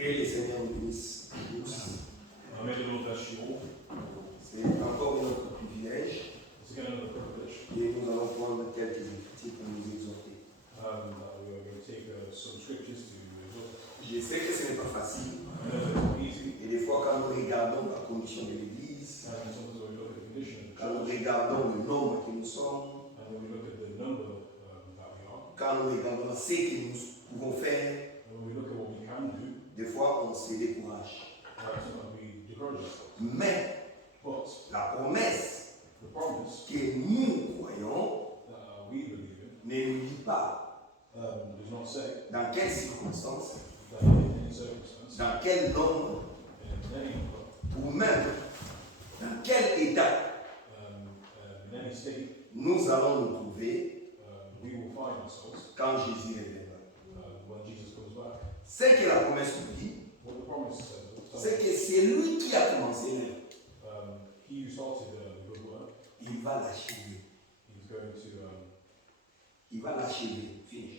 Que les Seigneurs nous bénissent tous. C'est encore notre privilège. Et nous allons prendre quelques écritures pour nous exhorter. Je sais que ce n'est pas facile. Et des fois, quand nous regardons la condition de l'Église, quand nous regardons le nombre que nous sommes, quand nous regardons ce que nous pouvons faire, des fois on se décourage. Mais la promesse que nous croyons ne nous dit pas dans quelles circonstances, dans quel nombre, ou même dans quel état nous allons nous trouver quand Jésus reviendra. Ce que la promesse nous dit, c'est que c'est lui qui a commencé l'œuvre. Il va l'achever. Il va l'achever, finish.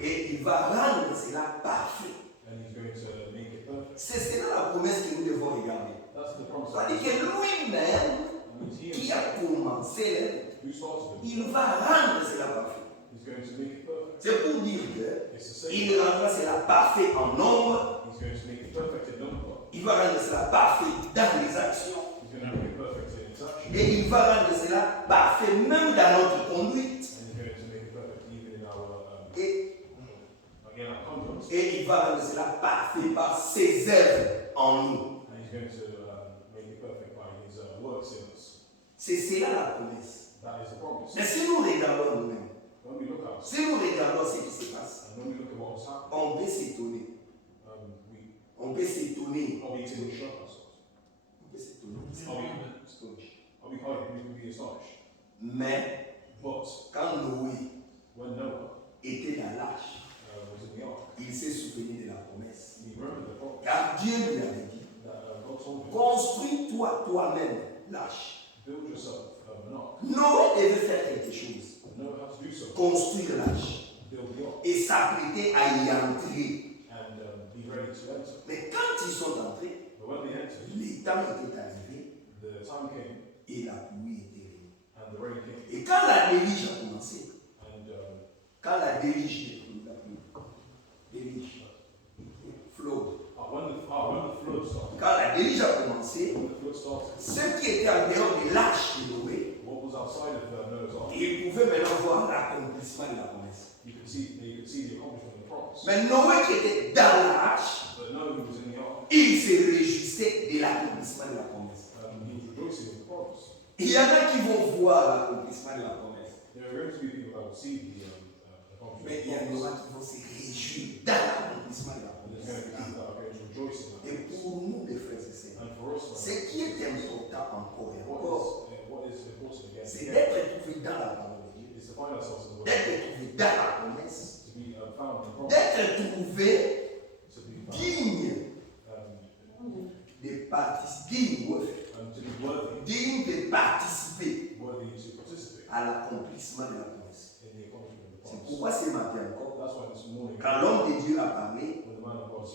Et il va rendre cela parfait. C'est cela la promesse que nous devons regarder. C'est-à-dire que lui-même, qui a commencé l'œuvre, il va rendre cela parfait. C'est pour dire qu'il rendra cela parfait en nombre. Il va rendre cela parfait dans les actions. Et il va rendre cela parfait même dans notre conduite. Et il va rendre cela parfait par ses œuvres en nous. C'est cela la promesse. Mais si nous regardons nous-mêmes, si nous regardons ce qui se passe, on peut s'étonner. On peut s'étonner. On peut s'étonner. Mais quand Noé était dans l'arche, il s'est souvenu de la promesse. Car Dieu lui avait dit, construis-toi toi-même l'arche. Noé devait faire quelque chose. Construire l'arche. Et s'apprêter à y entrer. Mais quand ils sont entrés, les temps étaient arrivés et la pluie était venue. Et quand la déluge a commencé, quand la déluge quand la déluge a commencé, ceux qui étaient en dehors de l'arche de Noé, ils pouvaient maintenant voir l'accomplissement de la promesse. Mais Noé qui était dans l'arche, il se réjouissait de l'accomplissement de la promesse. Il y en a qui vont voir l'accomplissement de la promesse. Mais il y en a qui vont se réjouir dans l'accomplissement de la promesse. Et pour nous, les frères et sœurs, ce qui est important encore et encore, c'est d'être trouvé dans la parole de Dieu, d'être trouvé dans la promesse, d'être trouvé digne de participer à l'accomplissement de la promesse. C'est pourquoi ce matin encore, quand l'homme de Dieu a parlé,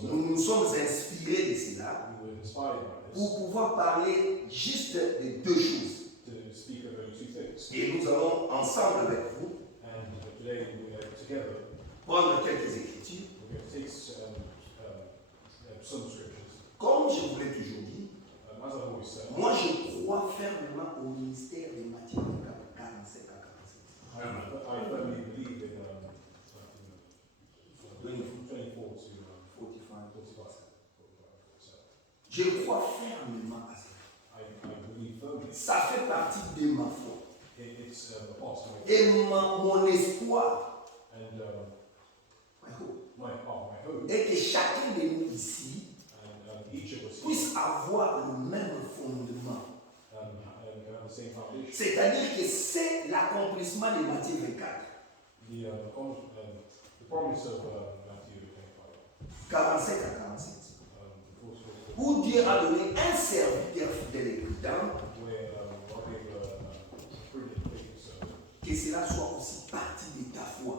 nous nous sommes inspirés de cela pour pouvoir parler juste de deux choses. Et nous allons ensemble avec vous prendre quelques écritures. Comme je vous l'ai toujours dit, moi je crois fermement au ministère de Matthieu 47 à 47. Je crois fermement à ça. Ça fait partie de ma foi. Et mon espoir est que chacun de nous ici puisse avoir le même fondement. C'est-à-dire que c'est l'accomplissement de Matthieu 24. 47 à 47. Où Dieu a donné un serviteur fidèle et prudent, cela soit aussi partie de ta foi.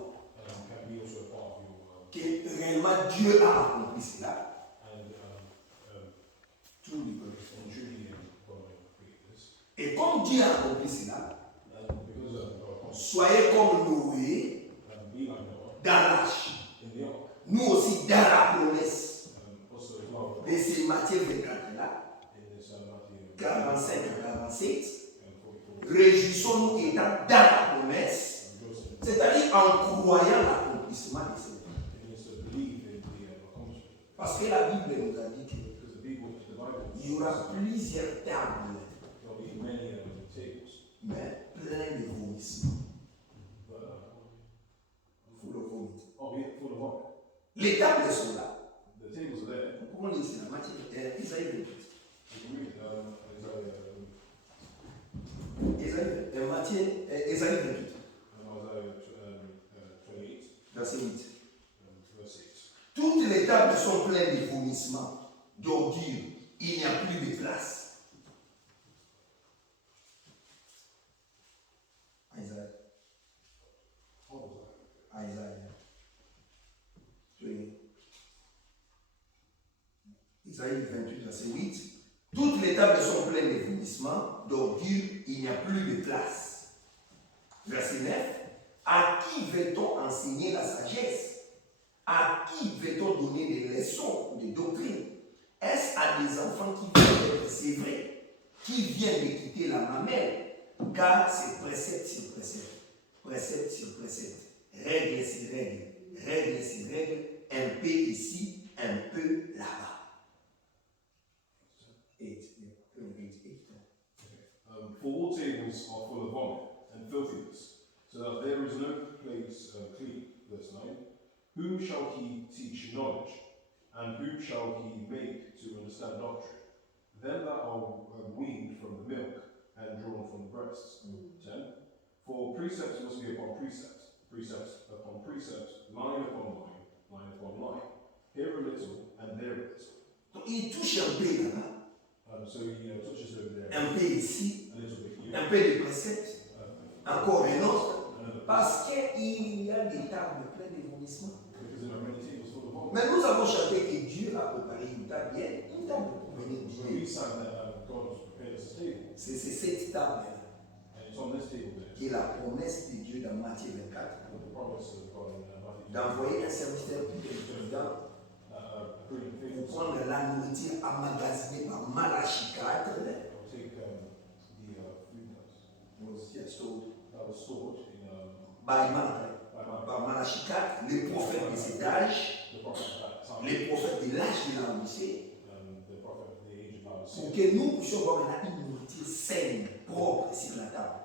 Que réellement Dieu a accompli cela, et comme Dieu a accompli cela, soyez comme Noé dans l'arche. Nous aussi dans la promesse. Et c'est Matthieu 24 là, 45 à 47. Réjouissons-nous étant dans la promesse, c'est-à-dire en croyant l'accomplissement de cette promesse. Parce que la Bible nous a dit qu'il y aura plusieurs tables, mais plein de vomissements. Il faut le vomir. Les tables sont là. Comment on dit ça? Isaïe 28. Isaïe 28. Verset 8. Toutes les tables sont pleines de vomissements, d'ordures. Il n'y a plus de place. Isaïe 28, verset 8. Toutes les tables sont pleines de vomissements, d'ordures, il n'y a plus de place. Verset 9. À qui veut-on enseigner la sagesse? À qui veut-on donner des leçons, des doctrines? Est-ce à des enfants qui viennent d'être sévrés, qui viennent de quitter la mamelle? Car c'est précepte sur précepte, précepte sur précepte, règle sur règle, règle sur règle, un peu ici, un peu là-bas. 8. For all tables are full of vomit and filthiness, so that there is no place clean. Verse 9. Whom shall he teach knowledge, and whom shall he make to understand doctrine? Them that are weaned from the milk and drawn from the breasts. 10. For precepts must be upon precepts, precepts upon precepts, line upon line, line upon line. Here a little, and there a little. Donc il touche un peu là-bas. So he touches over there. Un peu ici, A little bit here. un peu de préceptes, encore un autre, parce qu'il y a des tables pleines de vomissements. Mais nous avons chanté que Dieu a préparé une table pour venir dîner. C'est cette table-là qui est la promesse de Dieu dans Matthieu 24 d'envoyer un serviteur plus intelligent pour prendre la nourriture emmagasinée par Malachie 4. Par Malachie 4, les prophètes de cet âge, les prophètes de l'âge de la Laodicée, pour que nous puissions avoir une nourriture saine, propre sur la table.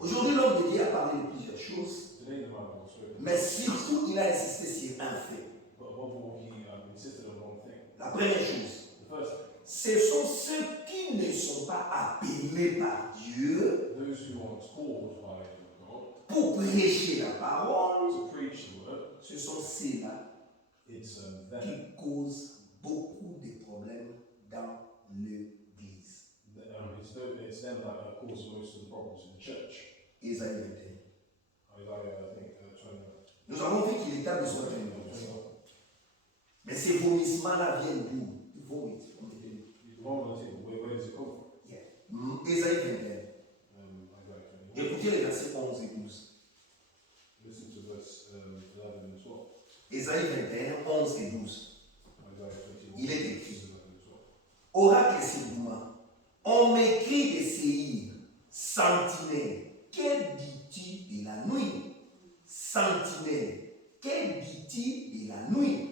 Aujourd'hui, l'homme de Dieu a parlé de plusieurs choses, mais surtout, il a insisté sur un fait. La première chose, ce sont ceux qui ne sont pas appelés par Dieu pour prêcher la parole. Ce sont ceux-là qui causent beaucoup de problèmes dans l'Église. Isaïe 21. Nous avons vu qu'il est temps de se faire. Mais ces vomissements-là viennent d'où? Ils vomitent. Isaïe 21. Écoutez les versets 11 et 12. Isaïe 21, 11 et 12. Il est écrit. Oracle Ségouma, on m'écrit des séirs, sentinelle, que dis-tu de la nuit? Sentinelle, que dis-tu de la nuit?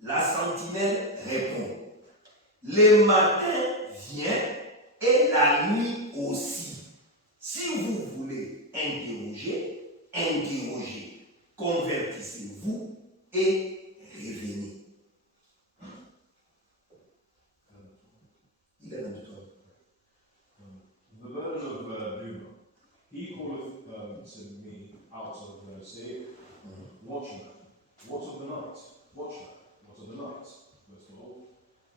La sentinelle répond. Le matin vient et la nuit aussi. Si vous voulez interroger, interrogez. Convertissez-vous et revenez. Il est dans le toit. The verge of Buma, he calleth to me out of saying, Watchman, what of the night? Watchman, what of the night? Verse 12.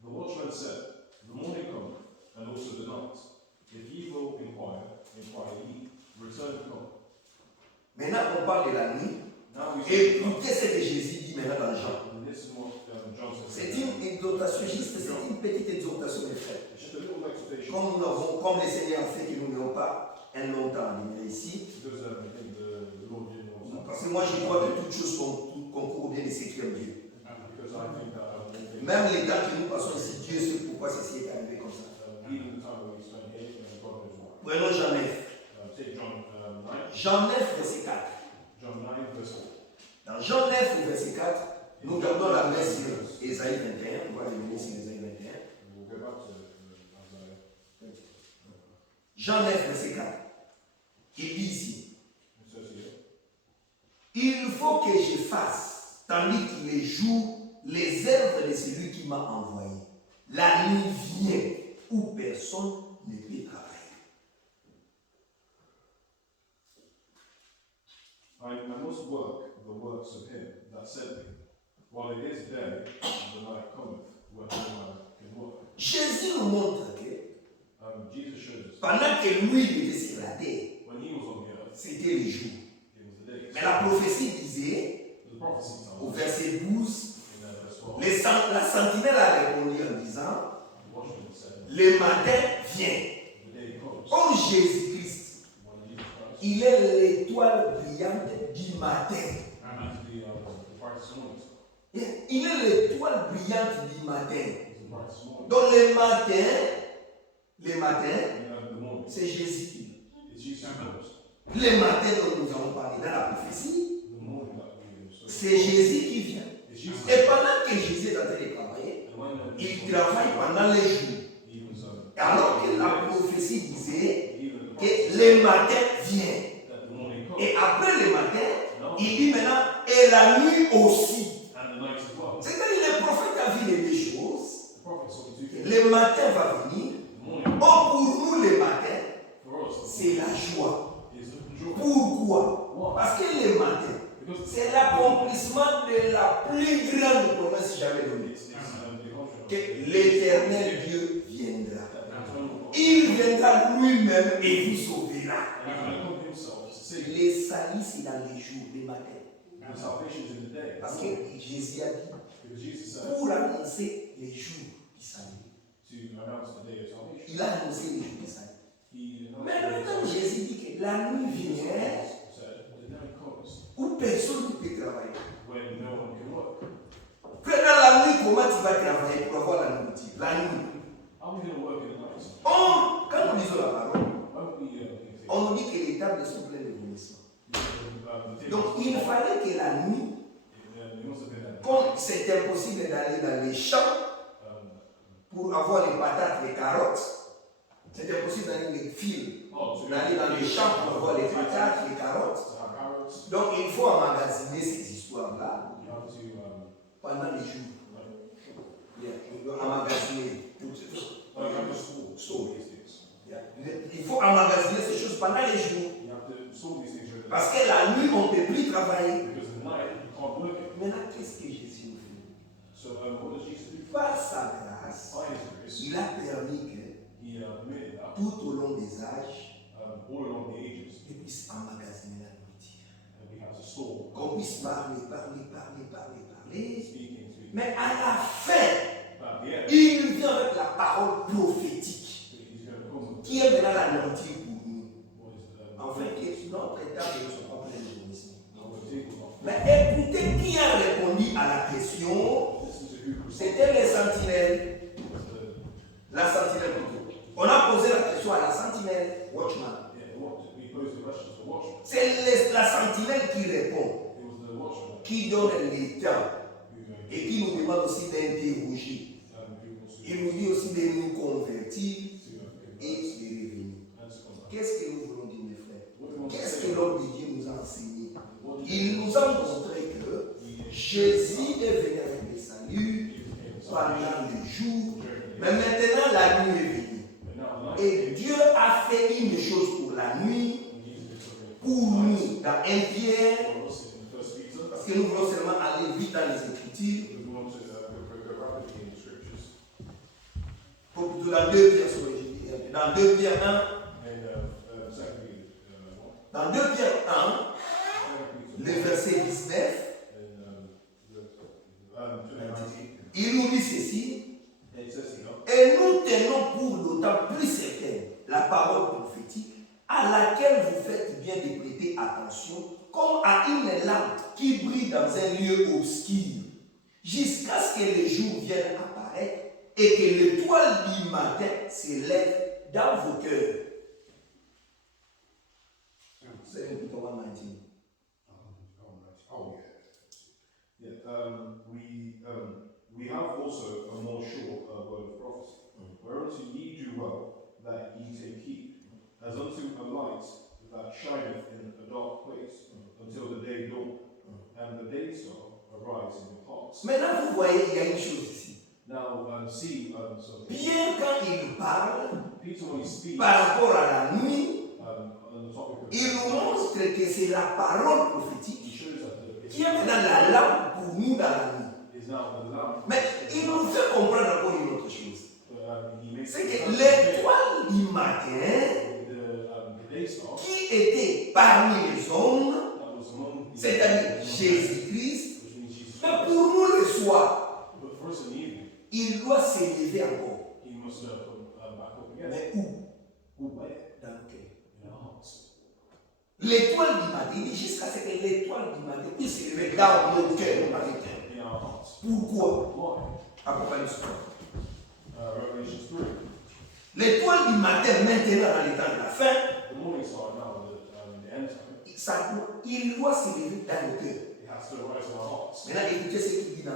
The watchman said, The morning cometh, and also the night. If ye will inquire ye, return not. Maintenant, on parle de la nuit. Et écoutez ce que Jésus dit maintenant dans Jean. C'est une exhortation, juste c'est une petite exhortation, mes frères. Comme le Seigneur a fait que nous n'ayons pas un long temps à venir ici. Parce que moi je crois que toutes choses concourent bien de ce qui aime Dieu. Même les temps que nous passons ici, Dieu sait pourquoi ceci est arrivé comme ça. Prenons Jean 9. Jean 9, verset 4. Dans Jean 9, verset 4, nous gardons la main sur Ésaïe 21. On va revenir sur Ésaïe 21. Jean 9, verset 4. Il dit ici, il faut que je fasse, tandis qu'il est jour, les œuvres de celui qui m'a envoyé. La nuit vient où personne ne peut travailler. I must work the works of him that sent me, while it is day, the night cometh, when no man can work. Jésus nous montre que Jesus shows us pendant que lui était sur la terre, when he was on the earth, c'était le jour. it was the day. Mais la prophétie disait, The prophecy tells au us verset 12, in verse 12, la sentinelle a répondu en disant, the watchman said, le matin vient. the day comes Oh Jésus-Christ, when Jesus Christ il est l'étoile brillante du matin. and the brightest morning star. Il est l'étoile brillante du matin. It's the brightest morning. Donc le matin, The morning. c'est Jésus. It's Jesus Christ. Le matin dont nous avons parlé dans la prophétie, The morning that we saw. c'est Jésus qui vient. It's Jesus. Et pendant que Jésus est en train de travailler, And when il travaille pendant les jours. even so, Alors que la prophétie disait even the que le matin vient. that the morning comes. Et après le matin, il dit maintenant, et la nuit aussi. And the night as well. C'est-à-dire que le prophète a vu les deux choses. The prophet saw the two things. Le matin va venir. The morning Oh, pour nous, le matin, for us c'est la joie. is the joy. Pourquoi? Parce que le matin, Because c'est l'accomplissement de la plus grande promesse jamais donnée. it's the contract. Que l'éternel Dieu viendra. That eternal God. Il viendra lui-même et vous sauvera. And he's going to come himself to save. Les salis, c'est dans les jours, les matins. And salvation is in the day. Parce que Jésus a dit, Because Jesus said pour annoncer les jours du salut. to announce the day of salvation. Il a annoncé les jours du salut. He announced Mais the day of maintenant, salvation. Jésus dit que la nuit vient Said the night comes où personne ne peut travailler. when no one can work. Pendant la nuit, comment tu vas travailler pour avoir la nourriture? La nuit. How are we going to work in the night? Quand nous lisons la parole, Why would we think on nous dit que les tables sont pleines de vomissements. things? Donc il fallait que la nuit, It must have been that. comme c'est impossible d'aller dans les champs pour avoir les patates, les carottes, c'est impossible d'aller dans les fils, d'aller dans les champs pour avoir les patates, les carottes. To have carrots, Donc il faut emmagasiner ces histoires-là you have to pendant les jours. Il doit emmagasiner toutes ces choses. you have to store these things. Il faut emmagasiner ces choses pendant les jours. You have to store these things during the Parce que la nuit, on ne peut plus travailler. because in the night you can't work it. Maintenant, qu'est-ce que Jésus nous fait? So what does Jesus do? Par sa grâce, By his grace, il a permis que he permitted that tout au long des âges, all along the ages, il puisse emmagasiner la nourriture. and we have to store Qu'on puisse parler. speaking. Mais à la fin, But yeah, il nous vient avec la parole prophétique, he's going to come. qui est maintenant la nourriture pour nous. What is En fait, notre table ne sont pas pleines de vomissements. our table of Mais écoutez qui a répondu à la question. listen to who C'était les sentinelles. the La sentinelle plutôt. On a posé la question à la sentinelle, watchman. what we posed the question to the watchman. C'est la sentinelle qui répond, It was the watchman qui donne les temps who et qui nous demande aussi d'interroger. wants Il nous dit aussi de nous convertir to et de revenir. and to come back. Qu'est-ce que nous voulons dire, mes frères? What do we want to Qu'est-ce say? que l'homme de Dieu nous a enseigné? What do Il nous a montré que Jésus est venu avec le salut pendant le jour, mais maintenant la nuit est venue. Et Dieu a fait une chose pour la nuit, pour nous, dans 1 Pierre, parce que nous voulons seulement aller vite dans les Écritures, pour dans 2 Pierre sur les dans 2 Pierre 1, dans 2 Pierre 1, le verset 19, une lampe qui brille dans un lieu obscur, jusqu'à ce que le jour vienne apparaître et que l'étoile du matin s'élève dans vos cœurs. C'est un peu 119. We have also a more sure word of prophecy, whereunto ye do well that ye take heed, as unto a light that shineth in a dark place, until the day dawn, and the day star arise in your hearts. Maintenant, vous voyez, il y a une chose ici. Now, see something. Bien quand il parle Peter, when he speaks, par rapport à la nuit, on the topic of il nous montre que c'est la parole prophétique he shows that qui est maintenant la lampe pour nous dans la nuit. is now the lamp. Mais il nous fait comprendre encore une autre chose. He makes C'est que l'étoile du matin the day star qui était parmi les hommes, that was among the c'est-à-dire Jésus-Christ, which means Jesus mais Christ. pour nous le soir, But for us in the evening, il doit s'élever encore. he must come back up again. Mais où? Where? Dans le cœur. In our hearts. L'étoile du matin, il dit jusqu'à ce que l'étoile du matin puisse s'élever dans nos cœurs, dans les cœurs. In our hearts. Pourquoi? Why? Apocalypse 3. Revelation 3. L'étoile du matin, maintenant dans les temps de la fin, The morning star now, the end time, il doit s'élever dans le cœur. it has to rise in our hearts. Maintenant, écoutez ce qu'il dit dans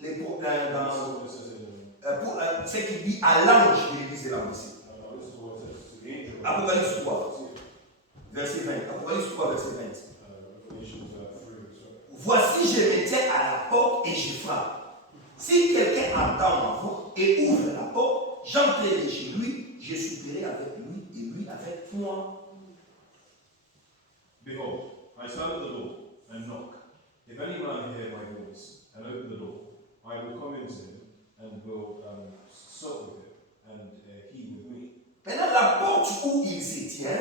That's what it says in ce qu'il dit à l'ange de l'église de la Laodicée. this is what it says to the angel. Apocalypse 3, verset 20. Apocalypse 3, verset 20. Revelation 3. Voici, je me tiens à la porte et je frappe. Si quelqu'un entend ma voix et ouvre la porte, j'entrerai chez lui, je souperai avec lui et lui avec moi. Behold, I stand at the door and knock. If any man hear my voice and open the door, I will come into him and will sup with him, and he with me. Maintenant, la porte où il se tient,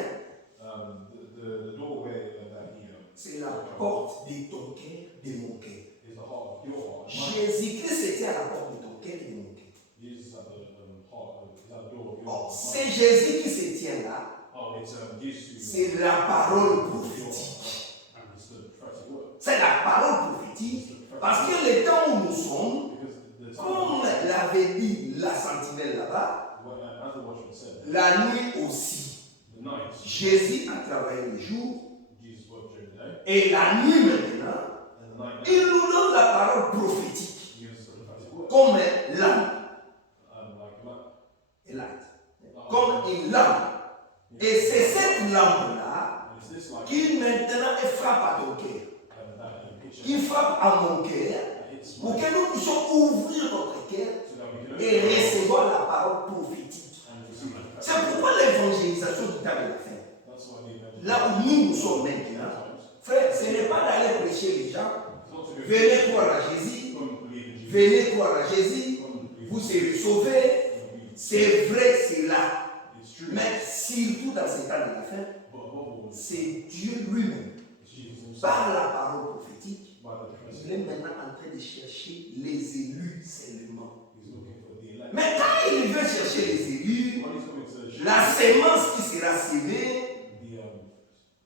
The doorway that he c'est la porte de ton cœur, de mon cœur. is the heart of your heart. Jésus-Christ se tient à la porte de ton cœur et de mon cœur. Jesus is at the heart, is at the door of your Oh, heart. c'est Jésus qui se tient là. Oh, it's Jesus C'est la parole prophétique. and it's the prophetic word. C'est la parole prophétique. Parce que le temps où nous sommes, Because the comme time, l'avait dit la sentinelle là-bas, as the watchman said, la nuit aussi. the night, Jésus a travaillé le jour Jesus worked during the day, et la nuit maintenant, and the night il nous donne la parole prophétique he gives us the prophetic word. comme lampe Like a lamp. et light. Comme une lampe. Et c'est cette lampe-là And it's this light qui maintenant frappe à ton cœur. that picture Qui frappe à mon cœur that hits pour me que nous puissions ouvrir notre cœur so that we can et open recevoir la parole prophétique. and receive the prophetic C'est word. pourquoi l'évangélisation du temps de la fin, That's why the evangel- là où nous sommes maintenant, sometimes frère, ce n'est pas d'aller prêcher les gens, it's not to go venez croire à Jésus, come believe in Jesus, venez croire à Jésus, come believe vous serez sauvés. in Jesus. C'est vrai, c'est là. It's true, Mais surtout dans ces temps de la fin, but above all, c'est Dieu lui-même, it's Jesus himself par la parole prophétique, by the prophetic. il est maintenant en train de chercher les élus seulement. He's looking for the elect. Mais quand il veut chercher les élus, When he's coming to la sémence qui sera sémée,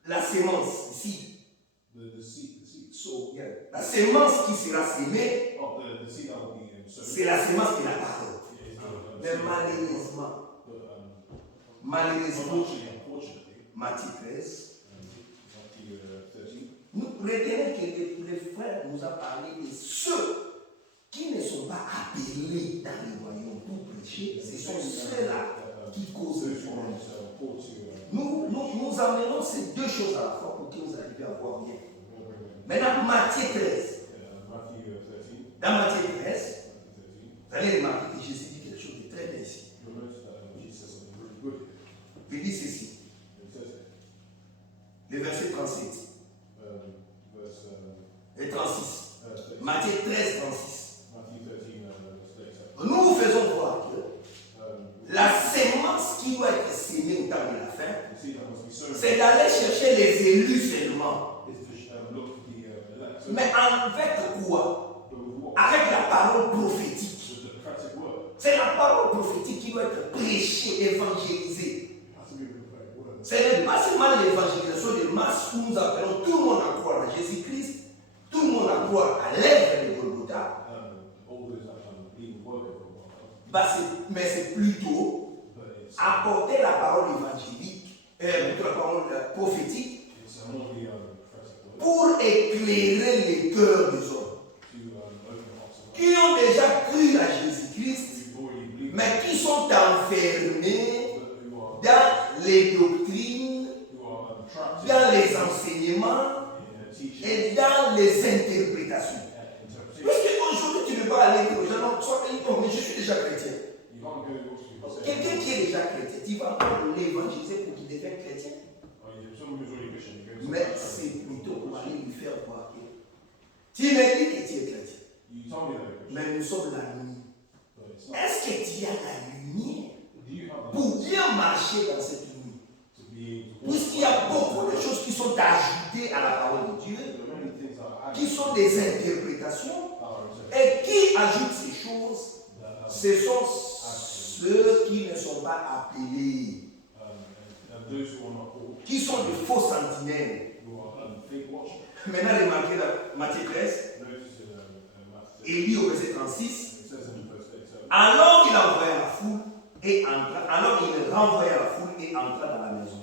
the la sémence ici, seed, so, yeah, la sémence qui sera sémée, oh, the seed that will be sown. c'est la sémence de la parole. Is Mais seed. malheureusement, But, malheureusement, unfortunately, Matthieu 13, Matthew 13, nous retenons que les frères nous ont parlé de ceux qui ne sont pas appelés dans le royaume pour prêcher, ce sont ceux-là qui causent le problème. Nous amenons ces deux choses à la fois pour que vous arriviez à voir bien. Maintenant, Matthieu 13. Matthew 13. Dans Matthieu 13, vous allez remarquer que Jésus dit quelque chose de très bien ici. You'll notice that Jesus says something really good. Il dit ceci, It says le verset 37 verse et 36. 36. Matthieu 13, 36. Matthew 13, verse 37. Nous vous faisons voir que la sémence qui doit être sémée au temps de la fin, The seed that must be sown c'est d'aller chercher les élus seulement. is to look for the elect. Mais avec quoi? But with what? Avec la parole prophétique. With the prophetic word. C'est la parole prophétique qui doit être prêchée, évangélisée. It has to be with the prophetic word. Ce n'est pas seulement l'évangélisation de masse où nous appelons tout le monde à croire à Jésus. encore à l'œuvre de Golgotha, all those that even work at Golgotha, bah mais c'est plutôt but it's apporter la parole évangélique, plutôt la parole prophétique, more the prophetic word pour éclairer les cœurs des hommes to open the hearts of qui ont déjà cru à Jésus-Christ, those who already believe, mais qui sont enfermés but who are dans les doctrines, trapped dans les enseignements in teaching et dans les interprétations. and interpretation. Puisque aujourd'hui tu ne peux pas aller dire aux gens, non, soit non, mais je suis déjà chrétien. You can't go to people saying, Quelqu'un qui est déjà chrétien, tu vas encore l'évangéliser pour qu'il devienne chrétien. oh, yeah, someone who's already Christian, you go to Mais someone else. c'est plutôt pour aller lui faire croire que tu m'as dit que tu es chrétien. You told me that you're Christian, Mais nous sommes la nuit. but it's not. Est-ce que tu as la lumière Do you have the pour bien marcher dans cette nuit? to be able to walk? Puisqu'il y a beaucoup de choses qui sont ajoutées à la parole de Dieu, There are many things that are qui sont des interprétations, added et qui ajoutent ces choses, that ce sont ceux qui ne sont pas appelés, and those who are not called, qui sont de faux sentinelles. who are fake watchmen. Maintenant, remarquez dans Matthieu 13, Notice in Matthew, et lit au verset 36, it says in verse 37, alors il envoya la foule et entra, alors il renvoya la foule et entra dans la maison.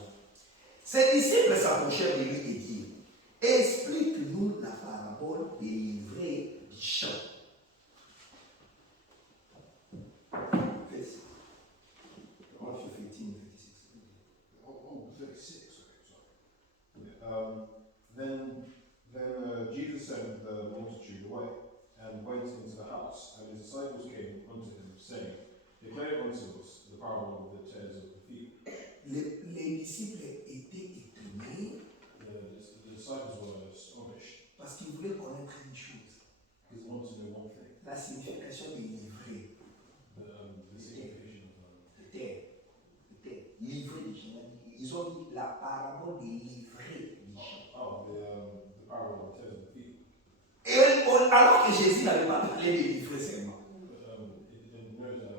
Ses disciples s'approchèrent de lui et dirent, explique-nous la parabole des livrets du champ. Matthew 15, 36. oh, 36, sorry. Then Jesus sent the multitude away and went into the house, and his disciples came unto him, saying, declare unto us the parable of the tares of the field. Les disciples étaient étonnés The disciples were astonished parce qu'ils voulaient connaître une chose, because they wanted to know one thing, la signification des livrets. the signification of C'était livré du champ. Ils ont dit la parabole des livrets du champ. the parable of the tares of the field. Et alors que Jésus n'avait pas parlé des livrets seulement.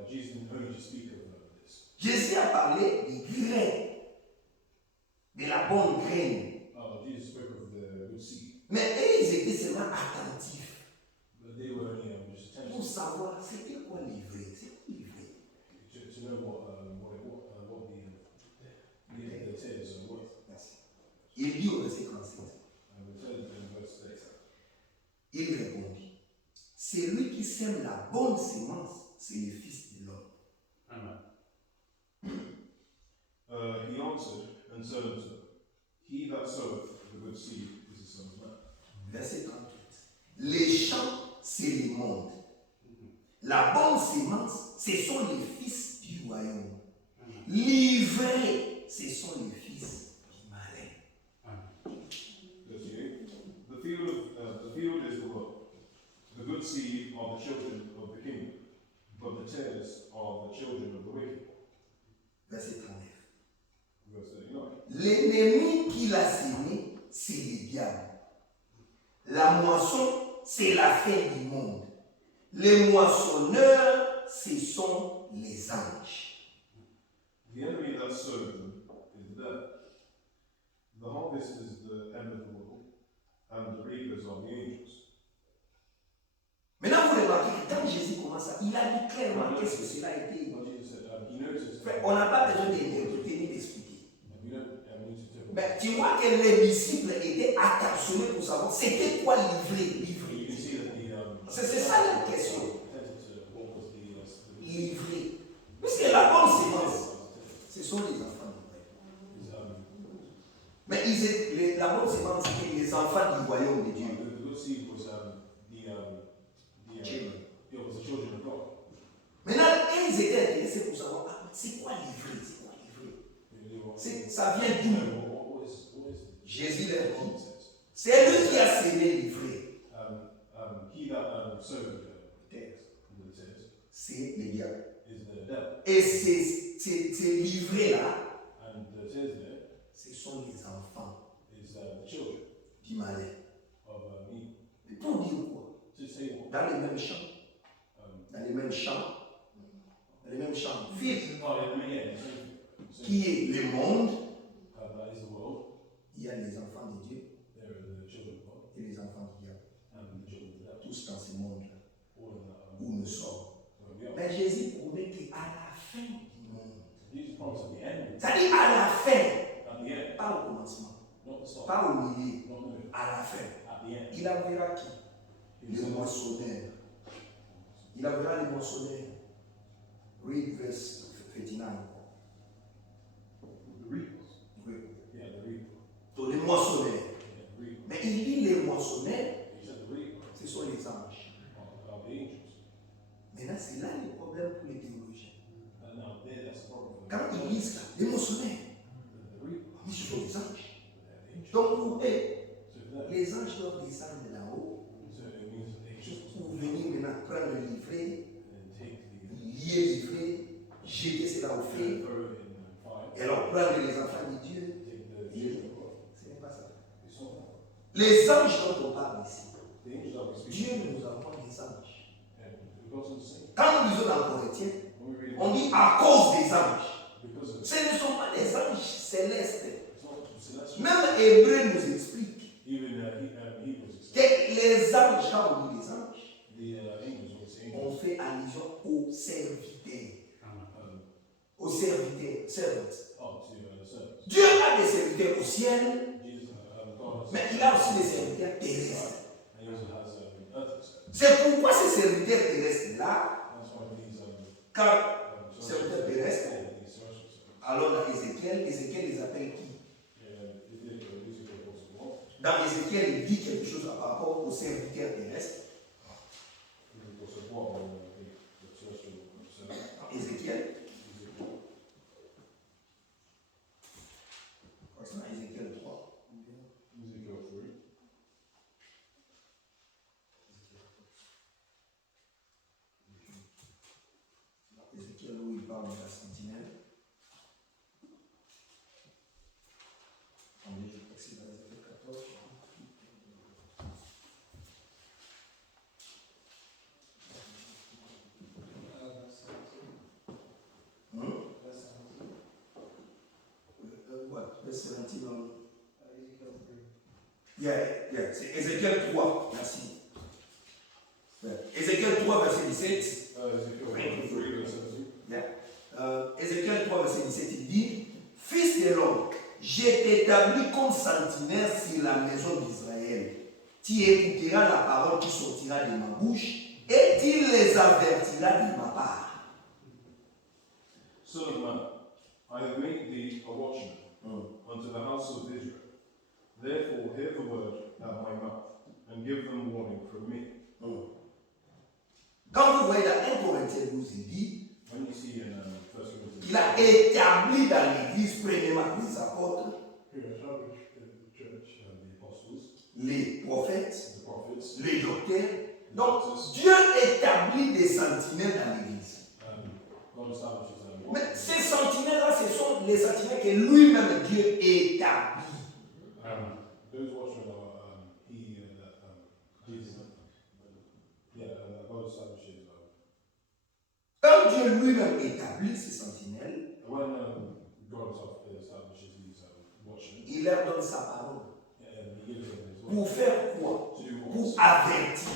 Jesus didn't only just speak of this. Jésus a parlé des graines, de la bonne graine. Jesus spoke of the good seed, Mais eux, ils étaient seulement attentifs but they were only just pour attentive savoir c'était quoi livré, c'est quoi livré. to know what the tares are worth. Merci. Il dit au verset 37, And it says in verse 37, il répondit, celui qui sème la bonne sémence, c'est le Fils de l'homme. he answered and said unto them, he that soweth the good seed is the Son of Man. Verset 38. Les champs, c'est le monde. La bonne sémence, ce sont les fils du royaume. Livrés, ce sont les fils du malin. 38. The field is the world. The good seed are the children of the kingdom, but the tares are the children of the wicked. Verset 39. Verse 39. L'ennemi qui l'a sémé, c'est le diable. La moisson, c'est la fin du monde. Les moissonneurs, ce sont les anges. The enemy that sowed them is the devil. The harvest is the end of the world, and the reapers are the angels. Maintenant, vous remarquez que quand Jésus commence à, il a dit clairement qu'est-ce que cela a été. What Jesus said, he noticed. Frère, on n'a pas besoin d'interpréter ni d'expliquer. We don't need to tell. Mais tu vois que les disciples étaient attentionnés pour savoir c'était quoi livré. You can see that C'est ça la question. attentive to what was the Livré. Puisque la bonne sémence, ce sont les enfants du royaume. Mais la bonne sémence, c'est les enfants du royaume de Dieu. the good seed was it was the children of God. Maintenant, ils étaient intéressés pour savoir c'est quoi livré, c'est quoi livré. Ça vient d'où? What is Jésus leur dit, says, c'est lui qui a sémé livré. he that sowed the tares C'est le diable. is the devil, Et ces livrés-là, and the tares there ce sont les enfants is the children du malin. of me. Pour dire quoi? To say what? Dans les mêmes champs. Dans les mêmes champs. Dans les mêmes champs. Fils, qui est le monde, that is the world. il y a les enfants de Dieu There are the children of God et les enfants du diable. and the children nous sommes. Mais Jésus promet qu'à la fin du monde, c'est-à-dire à la fin, pas au commencement, pas au milieu, à la fin, il enverra qui? Les moissonneurs. Il enverra les moissonneurs. Read verse 39. Donc les moissonneurs. Mais il dit les moissonneurs, ce sont les anges. Maintenant, c'est là le problème pour les théologiens. Quand ils disent ça, les moissonneurs, mais ce sont les anges. Donc pour eux, les anges doivent descendre de là-haut pour venir maintenant prendre le livret, lier le livret, jeter cela au feu, et alors prendre les enfants de Dieu. Ce n'est pas ça. Les anges dont on parle ici, Dieu nous envoie des anges. Quand nous lisons dans le Corinthiens, on dit à cause des anges. Ce ne sont pas des anges célestes. Même Hébreu nous explique que les anges, quand on dit les anges, on fait allusion aux serviteurs. Aux serviteurs, servants. Dieu a des serviteurs au ciel, mais il a aussi des serviteurs terrestres. C'est pourquoi ces serviteurs terrestres-là, car serviteurs terrestres, alors dans Ézéchiel les appelle qui? Dans Ézéchiel, il dit quelque chose par rapport aux serviteurs terrestres. Ézéchiel. Ézéchiel 3. Ézéchiel où il parle de la sentinelle. Je crois que c'est dans Ézéchiel 14. Verse 17 on c'est Ézéchiel 3, merci. Ézéchiel 3, verset 17. Ézéchiel 3, verset 17, il dit: Fils de l'homme, j'ai t'établi comme sentinelle sur la maison d'Israël. Tu écouteras la parole qui sortira de ma bouche et tu les avertiras de ma part. Son of man, I have made thee a watchman unto the house of Israel. Therefore hear the word at my mouth, and give them warning from me. Quand vous voyez dans 1 Corinthiens 12, il dit, When you see in 1 il a établi dans l'église premièrement les apôtres, les prophètes, les docteurs. Donc Dieu établit des sentinelles dans l'église. Mais ces sentinelles-là, ce sont les sentinelles que lui-même Dieu établit. Those watchmen are Jesus. God establishes. Quand Dieu lui-même établit ces sentinelles, When God establishes these watchmen, il leur donne sa parole. He gives them his word. Pour faire quoi? Pour avertir.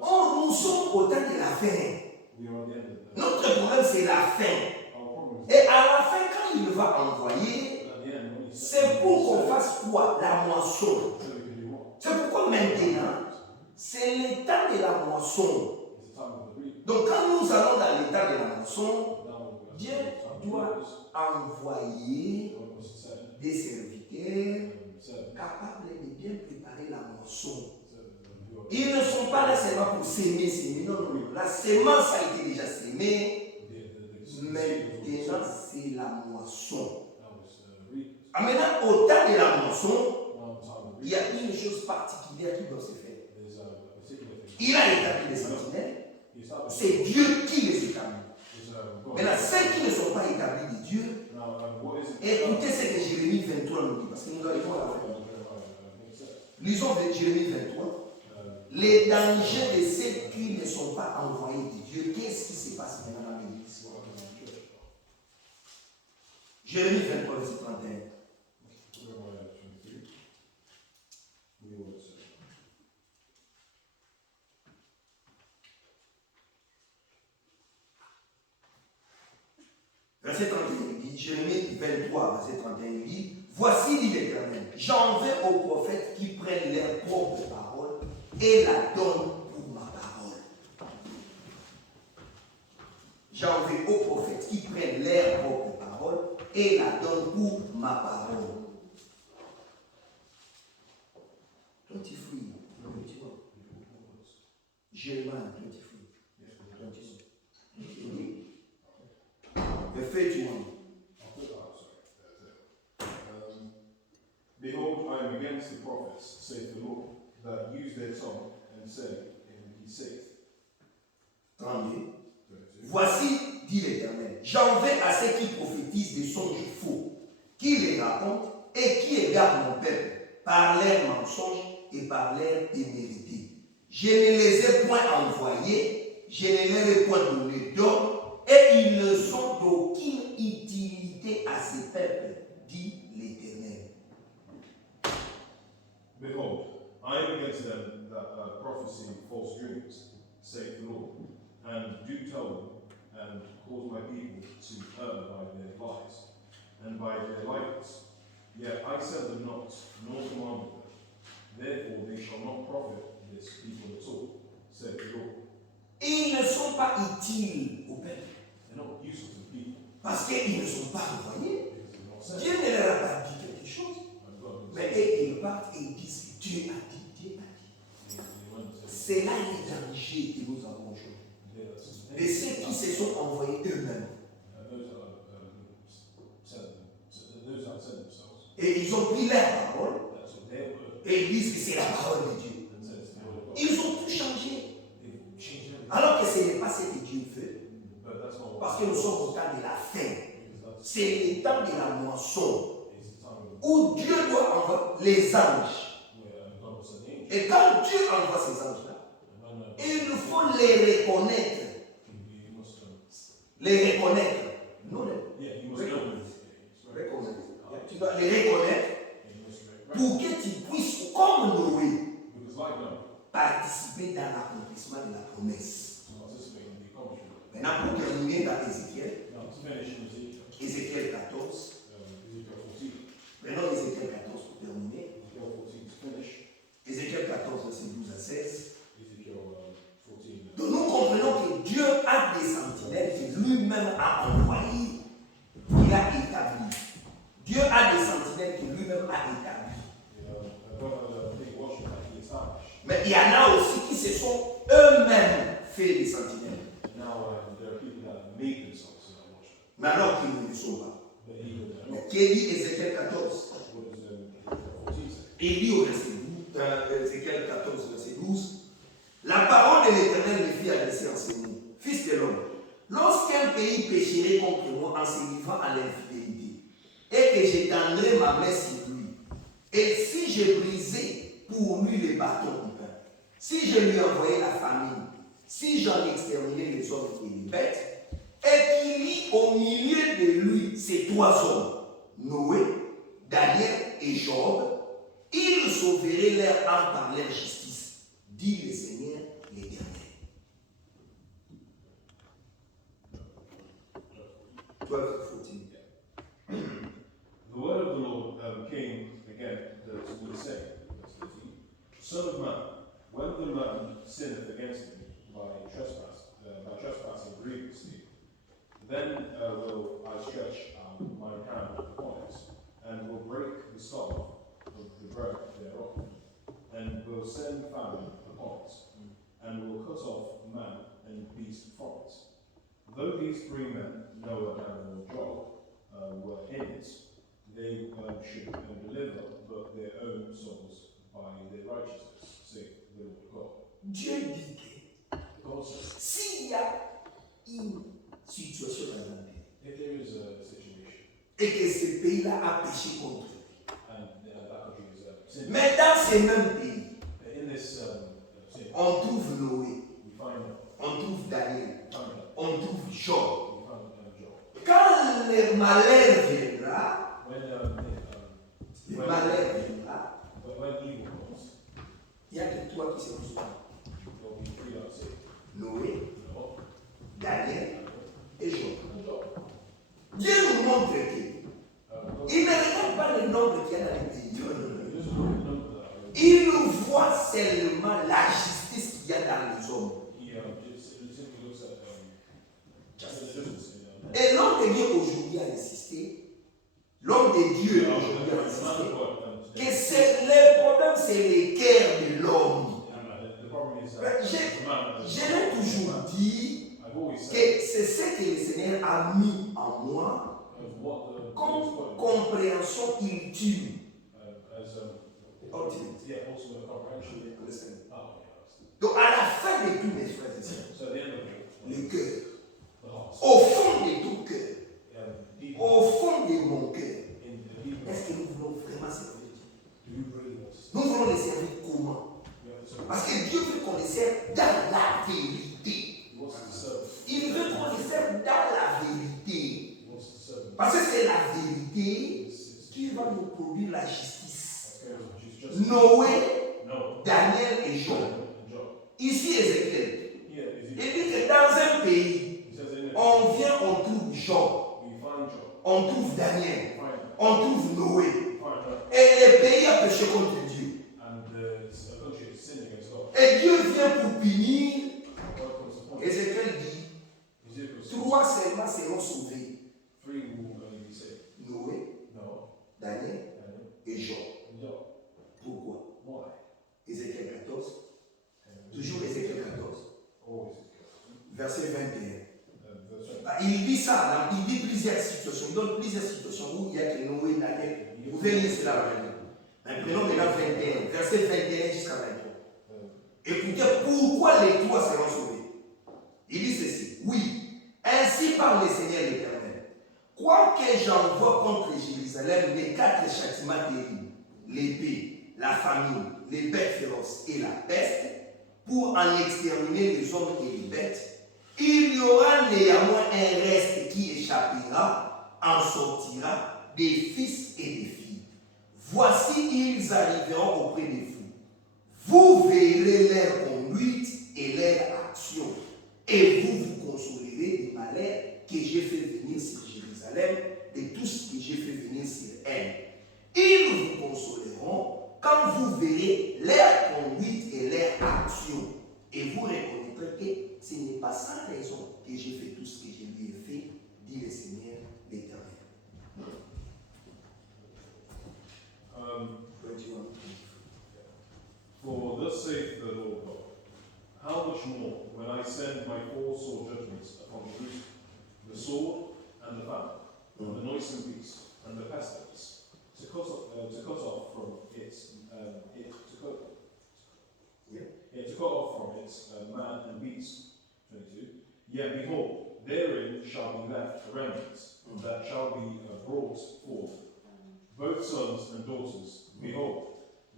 Or, nous sommes au temps de la fin. we are at the end of Notre problème, c'est la fin. our problem. Et à la fin, quand il va envoyer, c'est pour qu'on fasse quoi? La moisson. C'est pourquoi maintenant, c'est l'état de la moisson. Donc quand nous allons dans l'état de la moisson, Dieu doit envoyer des serviteurs capables de bien préparer la moisson. Ils ne sont pas là seulement pour s'aimer. Non. La sémence a été déjà sémée. Maintenant, c'est la moisson. Maintenant, au temps de la moisson, il y a une chose particulière qui doit se faire. Il a établi les sentinelles. C'est Dieu qui les établit. Maintenant, ceux qui ne sont pas établis de Dieu, écoutez ce que Jérémie 23 nous dit, parce que nous arrivons à la fin. Lisons Jérémie 23. Les dangers de ceux qui ne sont pas envoyés de Dieu. Qu'est-ce qui se passe maintenant dans l'église? Jérémie 23, verset 31. verset 31, il dit, Jérémie 23, verset 31, il dit, voici dit l'Éternel, j'en veux aux prophètes qui prennent leur propre parole et la donnent pour ma parole. J'en veux aux prophètes qui prennent leur propre parole et la donnent pour ma parole. 23. Jérémie 23. Verset 21. Behold, I am against the prophets, saith the Lord, that use their tongue and say, and he saith. 32. Voici, dit l'Éternel, j'en veux à ceux qui prophétisent des songes faux, qui les racontent et qui égarent mon peuple par leurs mensonges et par leurs témérités. Je ne les ai point envoyés, je ne leur ai point donné d'ordre, et ils ne sont d'aucune utilité à ces peuples, dit l'Éternel. Behold, I am against them that prophesy false dreams, saith the Lord, and do tell them, and cause my people to err by their lies, and by their likeness. Yet I send them not, nor command them. Therefore they shall not profit this people at all, saith the Lord. Et ils ne sont pas utiles au peuple. They're not useful to the people. Parce qu'ils ne sont pas envoyés. Because Dieu ne leur a pas dit quelque chose. Mais ils partent et ils disent Dieu a dit, Dieu a dit. C'est là les dangers que nous avons aujourd'hui. Et ceux qui se sont envoyés eux-mêmes. Et ils ont pris leur parole. Et ils disent que c'est la parole de Dieu. Ils ont tout changé. Alors que ce n'est pas ce que Dieu veut. Parce que nous sommes au temps de la fin. C'est le temps de la moisson. Où Dieu doit envoyer les anges. Et quand Dieu envoie ces anges-là, il faut les reconnaître. Les reconnaître. Non, reconnaître. Tu dois les reconnaître pour que tu puisses, comme Noé, participer dans l'accomplissement de la promesse. Maintenant, pour terminer dans Ézéchiel, Ézéchiel 14. Prenons Ézéchiel 14 pour terminer. Ézéchiel 14, verset 12 à 16. Donc nous comprenons que Dieu a des sentinelles que lui-même a envoyées, qu'il a établies. Dieu a des sentinelles que lui-même a établies. Mais il y en a aussi qui se sont eux-mêmes fait des sentinelles. Mais alors qu'ils ne le sont pas. Mais qu'est dit Ézéchiel 14? Il dit au verset 12, Ézéchiel 14, verset 12, la parole de l'Éternel me fit adresser en ces mots. Fils de l'homme, lorsqu'un pays pécherait contre moi en se livrant à l'infidélité, et que j'étendrai ma main sur lui, et si je brisais pour lui les bâtons du pain, si je lui envoyais la famine, si j'en exterminais les hommes et les bêtes, et qu'il y au milieu de lui ces trois hommes, Noé, Daniel et Job, ils sauveraient leur âme par leur justice, dit le Seigneur l'Éternel. The word of the Lord came again to me, saying, Son of man, when the man sinneth against me by trespassing grievously, then will I stretch mine hand upon it, and will break the staff of the bread thereof, and will send famine upon it, and will cut off man and beast from it. Though these three men, Noah, Dan, and Job, were in it, they should deliver but their own souls by their righteousness, saith the Lord God. Dieu dit que s'il y a une situation dans un pays, if there is a situation, et que ce pays-là a péché contre lui, and that country is sinning, mais dans ces mêmes pays, in this on trouve Noé, we find on trouve Daniel, Job. on trouve Job. We find Job. Quand le malheur viendra, When evil comes, il n'y a que toi qui seras sauvé. there will be three that are saved. Noé, Noah, Daniel et Job. and Job. Dieu monde chrétien. Il ne regarde pas le nombre qu'il y a dans les pays. Il voit seulement la justice qu'il y a dans les hommes. Et l'homme de Dieu aujourd'hui a insisté, l'homme de Dieu aujourd'hui a insisté, que le problème c'est les cœurs de l'homme. Je l'ai toujours dit que c'est ce que le Seigneur a mis en moi comme compréhension ultime. Donc à la fin de tous mes frères et sœurs, le cœur, au fond de tout cœur, au fond de mon cœur, est-ce que nous voulons vraiment servir Dieu? Nous voulons le servir comment? Parce que Dieu veut qu'on le serve dans la vérité. Il veut qu'on le serve dans la vérité. Parce que c'est la vérité qui va nous produire la justice. Noé, Daniel et Job. Ici, Ézéchiel. Il dit que dans un pays, on vient, on trouve Job, on trouve Daniel, on trouve Noé. Et le pays a péché contre Dieu. Et Dieu vient pour punir. Ézéchiel dit, 3 seulement seront sauvés. Noé, Daniel et Job. Pourquoi? Ézéchiel 14. Toujours Ézéchiel 14. Verset 21. Il dit ça, il dit plusieurs situations, il donne plusieurs situations où il y a que Noé, Daniel. Vous pouvez lire cela maintenant. Mais prenons maintenant 21, verset 21 jusqu'à 23. Écoutez, pourquoi les 3 seront sauvés? Il dit ceci, oui, ainsi parle le Seigneur l'Éternel. Quoique j'envoie contre Jérusalem les 4 châtiments terribles, l'épée, la famine, les bêtes féroces et la peste, pour en exterminer les hommes et les bêtes, il y aura néanmoins un reste qui échappera, en sortira, des fils et des filles. Voici, ils arriveront auprès de vous. Vous verrez leur conduite et leur action, et vous vous consolerez des malheurs que j'ai fait venir sur Jérusalem, de tout ce que j'ai fait venir sur elle. Ils vous consoleront quand vous verrez leur conduite et leur action, et vous reconnaîtrez que ce n'est pas sans raison que j'ai fait tout ce que je lui ai fait, dit le Seigneur l'Éternel. For thus saith the Lord God, how much more when I send my 4 sore judgments upon Jerusalem, the sword and the famine, and the noisome beast, and the pestilence, to cut off from its man and beast. 22. Yet behold, therein shall be left a remnant that shall be brought forth, both sons and daughters. Behold,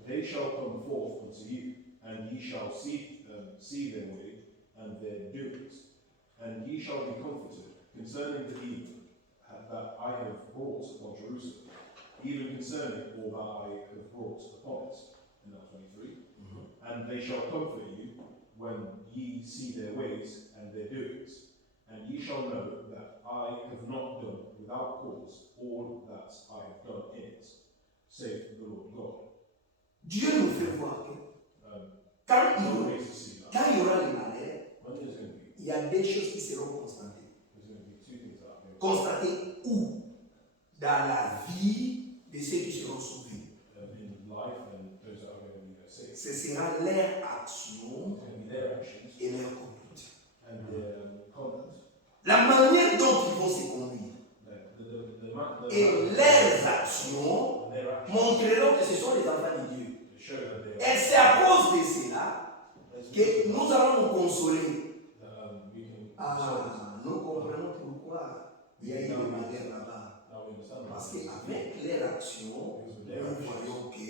they shall come forth unto you, and ye shall see their way and their doings, and ye shall be comforted concerning the evil that I have brought upon Jerusalem, even concerning all that I have brought upon it. In that 23. And they shall comfort you when ye see their ways and their doings, and ye shall know that I have not done without cause all that I have done in it, saith the Lord God. Dieu nous fait voir que quand il y aura les malheurs, il y a des choses qui seront constatées. Constatées où? Dans la vie de ceux qui seront sauvés. Ce sera leur action et leur conduite. La manière dont ils vont se conduire et leurs actions montreront que ce sont les enfants de Dieu. Et c'est à cause de cela que nous allons nous consoler. Nous comprenons pourquoi il y a eu des malheurs là-bas. Parce qu'avec leur action, nous voyons que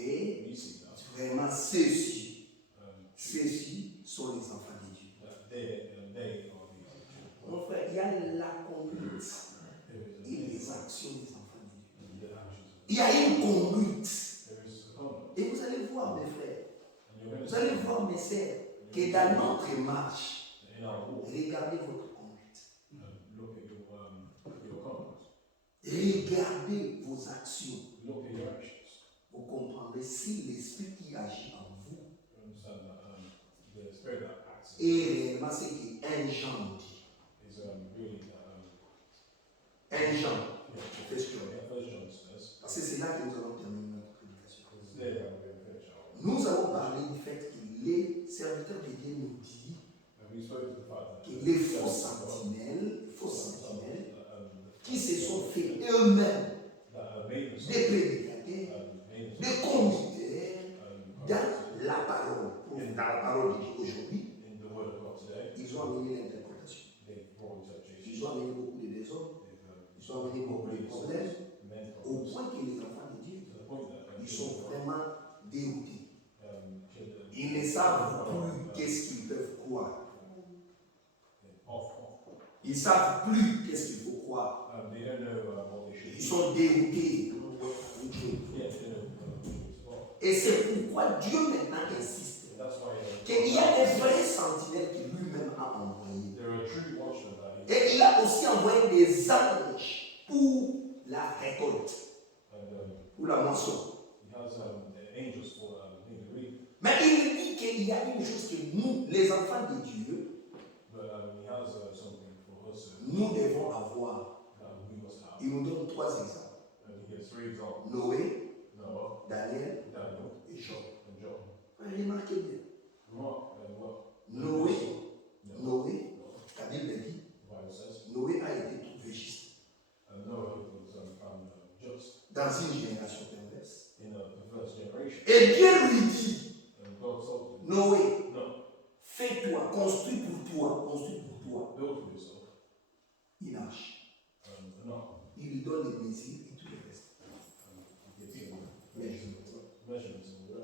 vraiment ceux-ci sont les enfants de Dieu. Mon frère, il y a la conduite et les actions des enfants de Dieu. Il y a une conduite. Et vous allez voir, mes frères, vous allez voir, mes sœurs, que dans notre marche, regardez votre conduite. Regardez vos actions. Look at your actions. Vous comprendrez si l'esprit qui agit en vous You understand that the spirit that acts est réellement ce qui engendre. is really Engendre. yeah, First John. yeah, First John says. Parce que c'est là que nous allons terminer notre prédication. It's there that we're going to finish our. Nous allons parler du fait que les serviteurs de Dieu nous disent And we spoke to the fact that que les faux sentinelles qui se sont fait eux-mêmes des prédicateurs, des conducteurs dans la parole. Dans la parole de Dieu aujourd'hui, ils ont amené l'interprétation. Ils ont amené beaucoup de désordre. Ils ont amené beaucoup de problèmes. Au point que les enfants de Dieu, ils sont vraiment déroutés. Ils ne savent plus qu'est-ce qu'ils peuvent croire. Ils ne savent plus qu'est-ce qu'il faut croire. Ils sont déroutés. Et c'est pourquoi Dieu maintenant insiste qu'il y a des vrais sentinelles qu'il lui-même a envoyés. Et il a aussi envoyé des anges pour la récolte, pour la moisson. Mais il dit qu'il y a une chose que nous, les enfants de Dieu, nous devons avoir. Il nous donne 3 exemples. Noé, Daniel et Job. Remarquez bien. Noé, la Bible dit, Noé a été trouvé juste. Dans une génération perverse. Et Dieu lui dit, Noé, fais-toi, construis pour toi. Il marche. Il lui donne les désirs et tout le reste.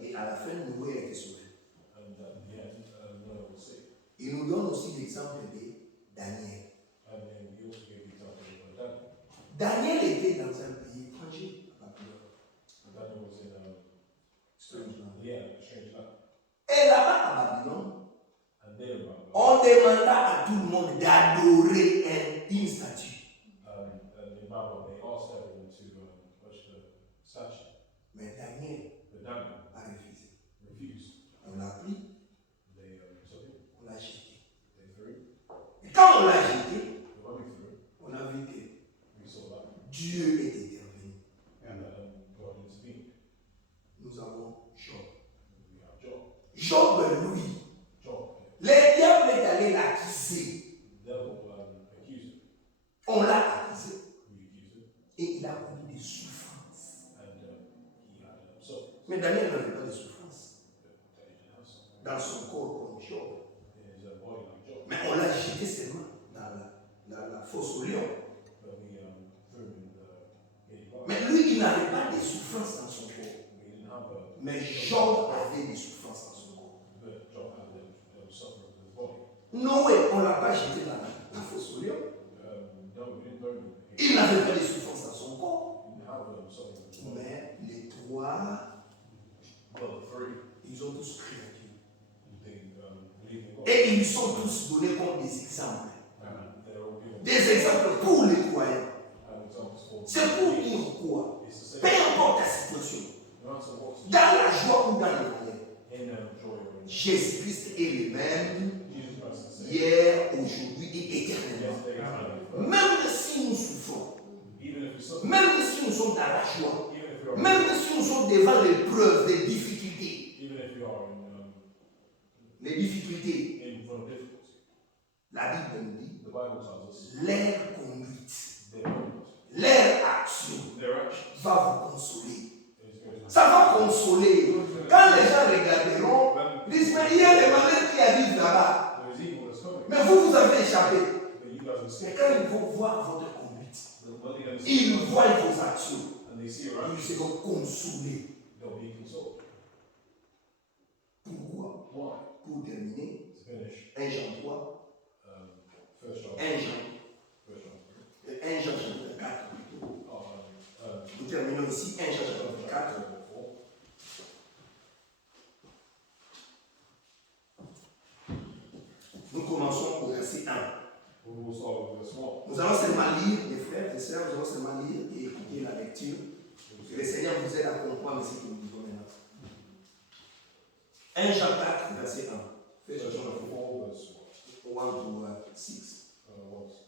Et à la fin, Noé a été sauvé. Il nous donne aussi l'exemple de Daniel. Daniel était dans un pays étranger, et là-bas à Babylone, on demanda à tout le monde d'adorer une statue. Mais Daniel a refusé. On l'a pris, on l'a jeté. Et quand on l'a jeté, on a vu que Dieu est intervenu. Nous avons Job. Job, lui, le diable est allé l'accuser. On l'a accusé. Et il a connu des souffrances. Mais Daniel n'avait pas de souffrance dans son corps comme Job. Mais on l'a jeté seulement dans la fosse au lion. Mais lui, il n'avait pas de souffrance dans son corps. Mais Job avait des souffrances dans son corps. Noé, on ne l'a pas jeté dans la fosse au lion. Il n'avait pas de souffrance dans son corps. Mais les 3, ils ont tous cru à Dieu. Et ils sont tous donnés comme des exemples. Des exemples pour les croyants. C'est pour dire quoi? Peu importe ta situation, dans la joie ou dans le malheur, Jésus-Christ est le même hier, aujourd'hui et éternellement. Même si nous souffrons, même si nous sommes dans la joie, même si nous sommes devant l'épreuve, les difficultés, la Bible nous dit leur conduite, leur action va vous consoler. Ça va consoler. Quand les gens regarderont, ils disent, mais il y a des malheurs qui arrivent là-bas. Mais vous avez échappé. Mais quand ils vont voir votre conduite, ils voient vos actions, ils seront consolés. Pourquoi? Pour terminer, 1 Jean 3, 1 Jean chapitre 4. Nous terminons ici 1 Jean chapitre 4. Nous commençons au verset 1. Nous allons seulement lire, mes frères et sœurs, nous allons seulement lire et continuer la lecture. Que le Seigneur vous aide à comprendre ce que nous disons maintenant. 1 Jean 4, verset 1. 1 to 6.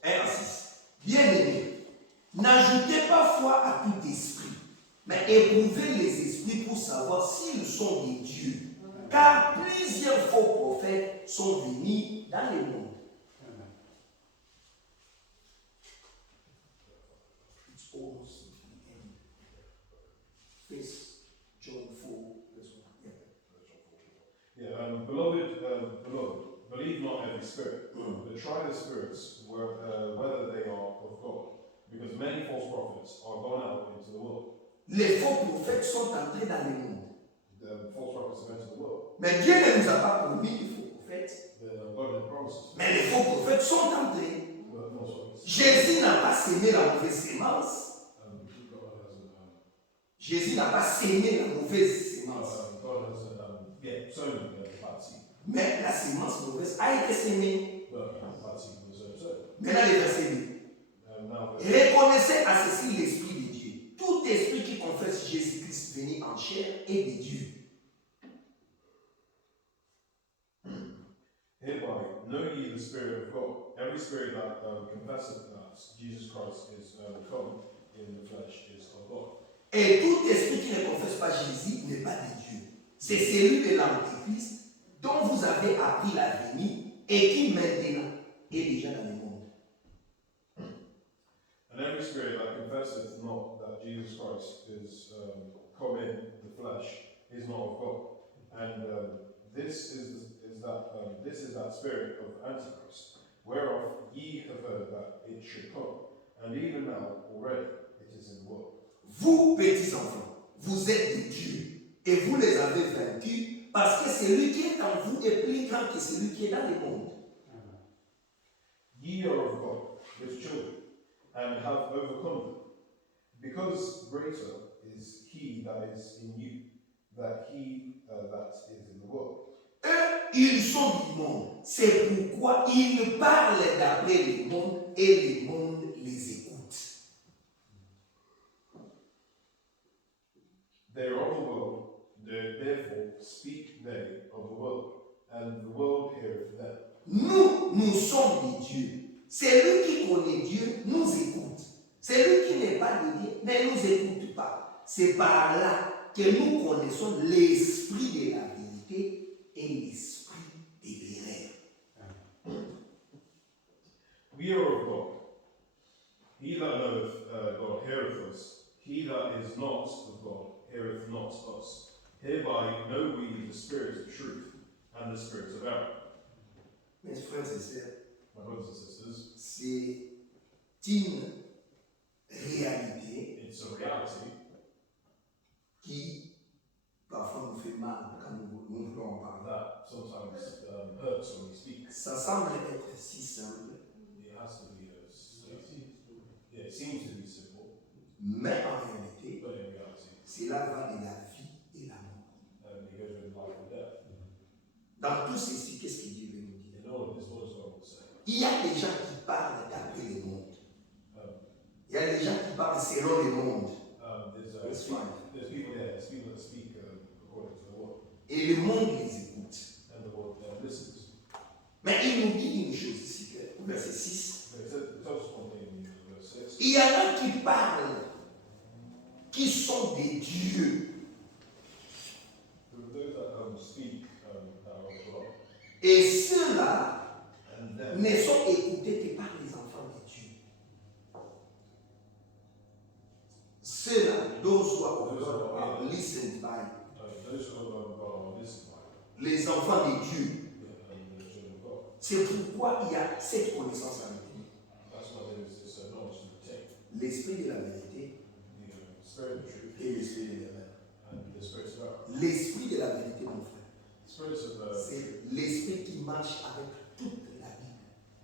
1 à 6. Bien-aimés, n'ajoutez pas foi à tout esprit, mais éprouvez les esprits pour savoir s'ils sont des dieux. Car plusieurs faux prophètes sont venus dans le monde. It's almost the end. First John 4, verse 1. Beloved, believe not every spirit, but try the spirits whether they are of God, because many false prophets are gone out into the world. Les faux prophètes sont entrés dans le monde. The false prophets have entered the world. Mais Dieu ne nous a pas promis les faux prophètes. Mais les faux prophètes sont entrés. Jésus n'a pas sémé la mauvaise sémence. Jésus n'a pas sémé la mauvaise sémence. Mais la sémence mauvaise a été sémée. Maintenant, les versets 2. Reconnaissez à ceci l'Esprit de Dieu. Tout esprit qui confesse Jésus-Christ venu en chair est de Dieu. Hereby know ye the Spirit of God. Every spirit that confesseth that Jesus Christ is come in the flesh is of God. Et tout esprit qui ne confesse pas Jésus n'est pas de Dieu. C'est celui de l'Antéchrist dont vous avez appris la venue et qui maintenant est déjà dans le monde. And every spirit that confesseth not that Jesus Christ is come in the flesh is not of God. And this is that spirit of Antichrist, whereof ye have heard that it should come, and even now already it is in the world. Vous, petits enfants, vous êtes de Dieu, et vous les avez vaincus, parce que celui qui est en vous est plus grand que celui qui est dans le monde. Ye are of God, his children, and have overcome them, because greater is he that is in you, than he that is in the world. Eux, ils sont du monde. C'est pourquoi ils parlent d'après le monde et le monde les écoute. They are of the world, therefore speak they of the world, and the world heareth them. Nous sommes des dieux. Celui qui connaît Dieu nous écoute. Celui qui n'est pas de Dieu ne nous écoute pas. C'est par là que nous connaissons l'esprit de la vérité et l'esprit des l'erreur. We are of God. He that knoweth God heareth us. He that is not of God heareth not us. Hereby know we the spirit of truth and the spirit of error. Mes frères et sœurs, My brothers and sisters, c'est une réalité it's a reality qui parfois nous fait mal quand nous voulons en parler. that sometimes hurts when we speak. Ça semble être si simple, It has to be yeah, it seems to be simple, mais en réalité, but in reality, cela va de la vie et la mort. it goes with life and death. Dans tout ceci, qu'est-ce que Dieu veut nous dire? In all of this, what does God say? Il y a des gens qui parlent d'après le monde. Il y a des gens qui parlent selon le monde. There's people there, there's people that speak according to the word, Et le monde les écoute. and the word listens. Mais il nous dit une chose ici, au verset 6. But it tells us one thing in verse 6. Il y en a qui parlent, qui sont des dieux. Those that speak that are of God, Et ceux-là and ne sont écoutés que par les enfants de Dieu. Ceux-là, those who are of God are listened by. those who are of God are listened by, Les enfants de Dieu. the children of God. C'est pourquoi il y a cette connaissance avec nous. That's why there is this knowledge to obtain. L'esprit de la vérité The spirit of truth et l'esprit de l'erreur. and the spirit of error. L'esprit de la vérité, mon frère, The spirit of c'est l'esprit qui marche avec toute la Bible.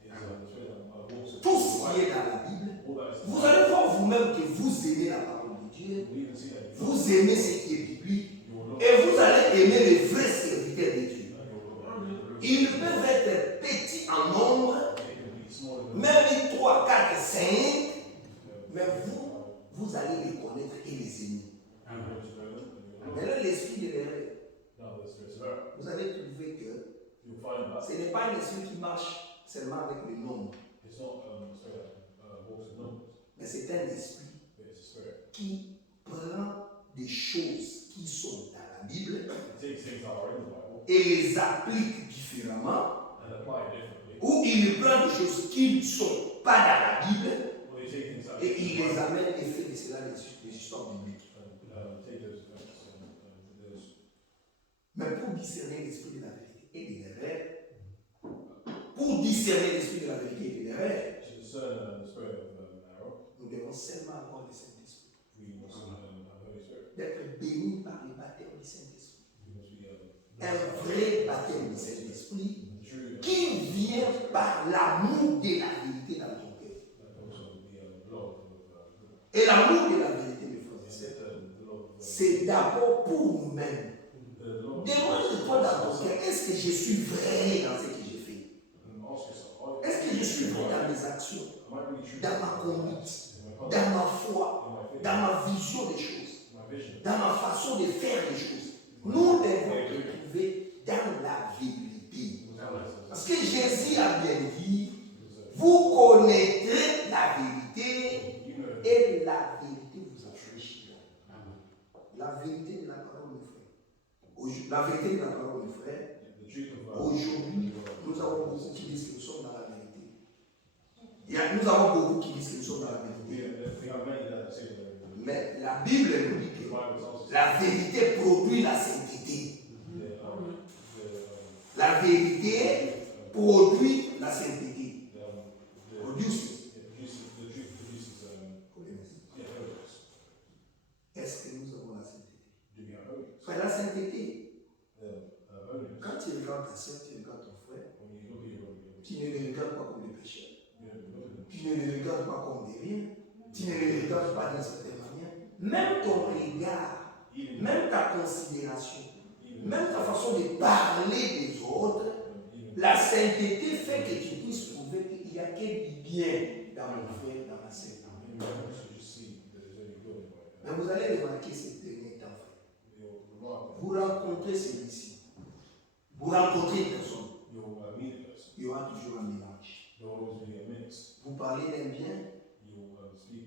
is the spirit that walks Tout ce qui est dans la Bible, all that is vous allez voir vous-même que vous aimez la parole de Dieu, we even see that vous aimez ce qui est biblique, you will not et vous allez aimer les vrais serviteurs de Dieu. and Ils peuvent être petits en nombre, they can be smaller than même 3, 4, 5, mais vous allez les connaître et les aimer. Maintenant, l'esprit de l'erreur. Vous allez trouver que ce n'est pas un esprit qui marche seulement avec le nombre. Mais c'est un esprit qui prend des choses qui sont dans la Bible et les applique différemment, ou il prend des choses qui ne sont pas dans la Bible et il les amène et fait de cela des histoires bibliques. Mais pour discerner l'esprit de la vérité et de l'erreur, pour discerner l'esprit de la vérité et de l'erreur, nous devons seulement avoir le Saint-Esprit. D'être bénis par le baptême du Saint-Esprit. Un vrai baptême du Saint-Esprit qui vient par l'amour de la vérité dans ton cœur. Et l'amour de la vérité, mes frères et sœurs, c'est d'abord pour nous-mêmes. Demande-toi dans ton cœur, est-ce que je suis vrai dans ce que j'ai fait? Est-ce que je suis vrai dans mes actions, dans ma conduite, dans ma foi, dans ma vision des choses, dans ma façon de faire les choses? Nous devons nous trouver dans la vérité. Parce que Jésus a bien dit, vous connaîtrez la vérité et la vérité vous affranchira. La vérité de la parole, mes frères. La vérité de la parole, mes frères. Aujourd'hui, nous avons beaucoup qui disent que nous sommes dans la vérité. Nous avons beaucoup qui disent que nous sommes dans la vérité. Mais la Bible nous dit que la vérité produit la sainteté. La vérité produit la sainteté. Est-ce que nous avons la sainteté? Enfin, la sainteté. Quand tu regardes ta soeur, tu regardes ton frère, tu ne les regardes pas comme des pécheurs. Tu ne les regardes pas comme des riens. Tu ne les regardes pas d'une certaine manière. Même ton regard, même ta considération, même ta façon de parler des autres, la sainteté fait que tu puisses trouver qu'il n'y a que du bien dans mon frère, dans ma sœur. Mais vous allez remarquer ces derniers temps, frère. Vous rencontrez celui-ci. Vous rencontrez une personne. Il y aura toujours un mélange. Vous parlez d'un bien.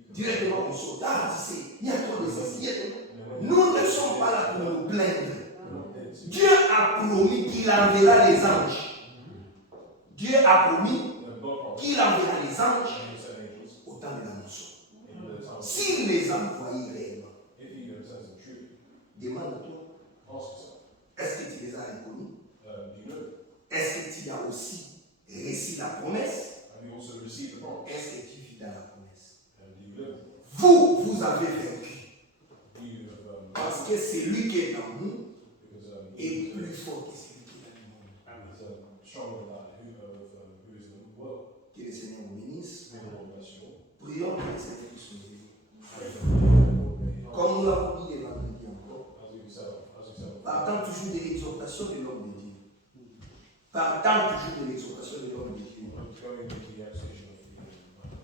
Directement on saute. Ah, tu sais, il y a trop de ceci. Nous ne sommes pas là pour nous plaindre. Dieu a promis qu'il enverra les anges. Dieu a promis qu'il enverra les anges au temps de la mousson. S'il les envoie réellement, demande-toi, est-ce que tu les as reconnus? Est-ce que tu as aussi reçu la promesse? Est-ce que tu vis dans la promesse? Vous avez vaincu. Parce que celui qui est en nous est plus fort que celui qui est dans le monde. Que le Seigneur vous bénisse. Prions que le Seigneur puisse nous aider. Comme nous l'avons dit les vendredis encore, partant toujours de l'exhortation de l'homme de Dieu. Partant toujours de l'exhortation de l'homme de Dieu.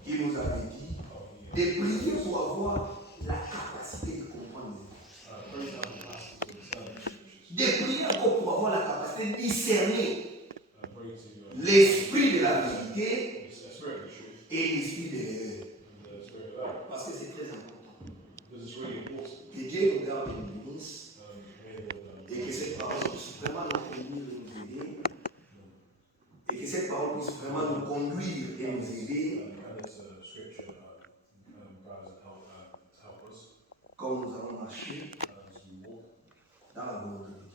Qui nous avait dit de prier pour avoir la capacité de comprendre les choses. De prier encore pour avoir la capacité de discerner l'esprit de la vérité et l'esprit de l'erreur. Parce que c'est très important. Que Dieu nous garde et nous bénisse. Et que cette parole puisse vraiment nous conduire et nous aider. Et que cette parole puisse vraiment nous conduire et nous aider. Comme nous allons marcher dans la volonté de Dieu.